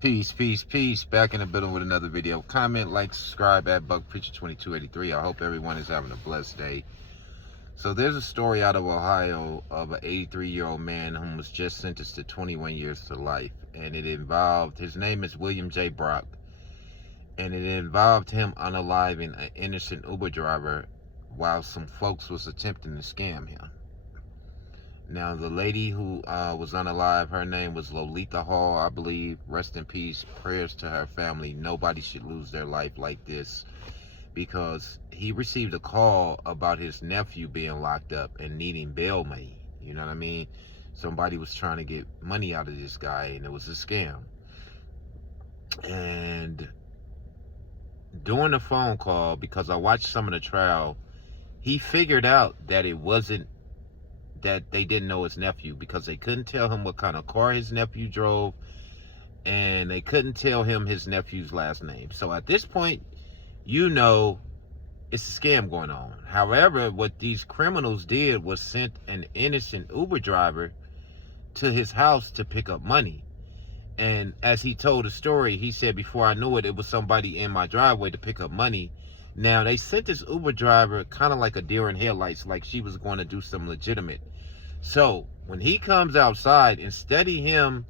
Peace, peace, peace. Back in the building with another video. Comment, like, subscribe at Buck Preacher 2283. I hope everyone is having a blessed day. So there's a story out of Ohio of an 83-year-old man who was just sentenced to 21 years to life. And it involved, his name is William J. Brock. And it involved him unaliving an innocent Uber driver while some folks was attempting to scam him. Now, the lady who was unalive, her name was Lolita Hall, I believe. Rest in peace. Prayers to her family. Nobody should lose their life like this, because he received a call about his nephew being locked up and needing bail money. You know what I mean? Somebody was trying to get money out of this guy, and it was a scam. And during the phone call, because I watched some of the trial, he figured out that it wasn't, that they didn't know his nephew, because they couldn't tell him what kind of car his nephew drove, and they couldn't tell him his nephew's last name. So at this point, you know it's a scam going on. However, what these criminals did was sent an innocent Uber driver to his house to pick up money. And as he told the story, he said, before I knew it, it was somebody in my driveway to pick up money. Now, they sent this Uber driver kind of like a deer in headlights, like she was going to do some legitimate. So when he comes outside, instead of him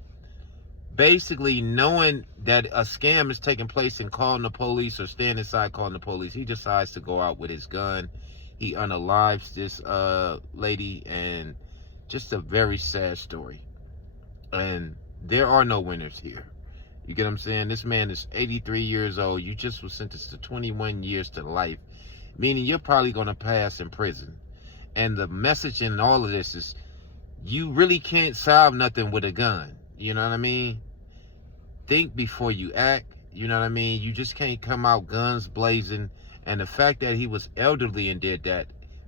basically knowing that a scam is taking place and calling the police or staying inside calling the police, he decides to go out with his gun. He unalives this lady, and just a very sad story. And there are no winners here. You get what I'm saying? This man is 83 years old. You just was sentenced to 21 years to life, meaning you're probably going to pass in prison. And the message in all of this is, you really can't solve nothing with a gun. You know what I mean? Think before you act. You know what I mean? You just can't come out guns blazing. And the fact that he was elderly and did that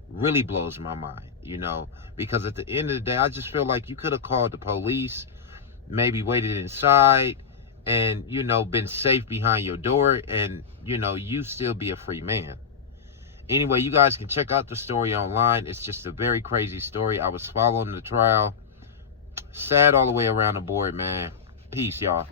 really blows my mind, you know, because at the end of the day, I just feel like you could have called the police, maybe waited inside, and, you know, been safe behind your door, and, you know, you still be a free man. Anyway, you guys can check out the story online. It's just a very crazy story. I was following the trial. Sad all the way around the board, man. Peace, y'all.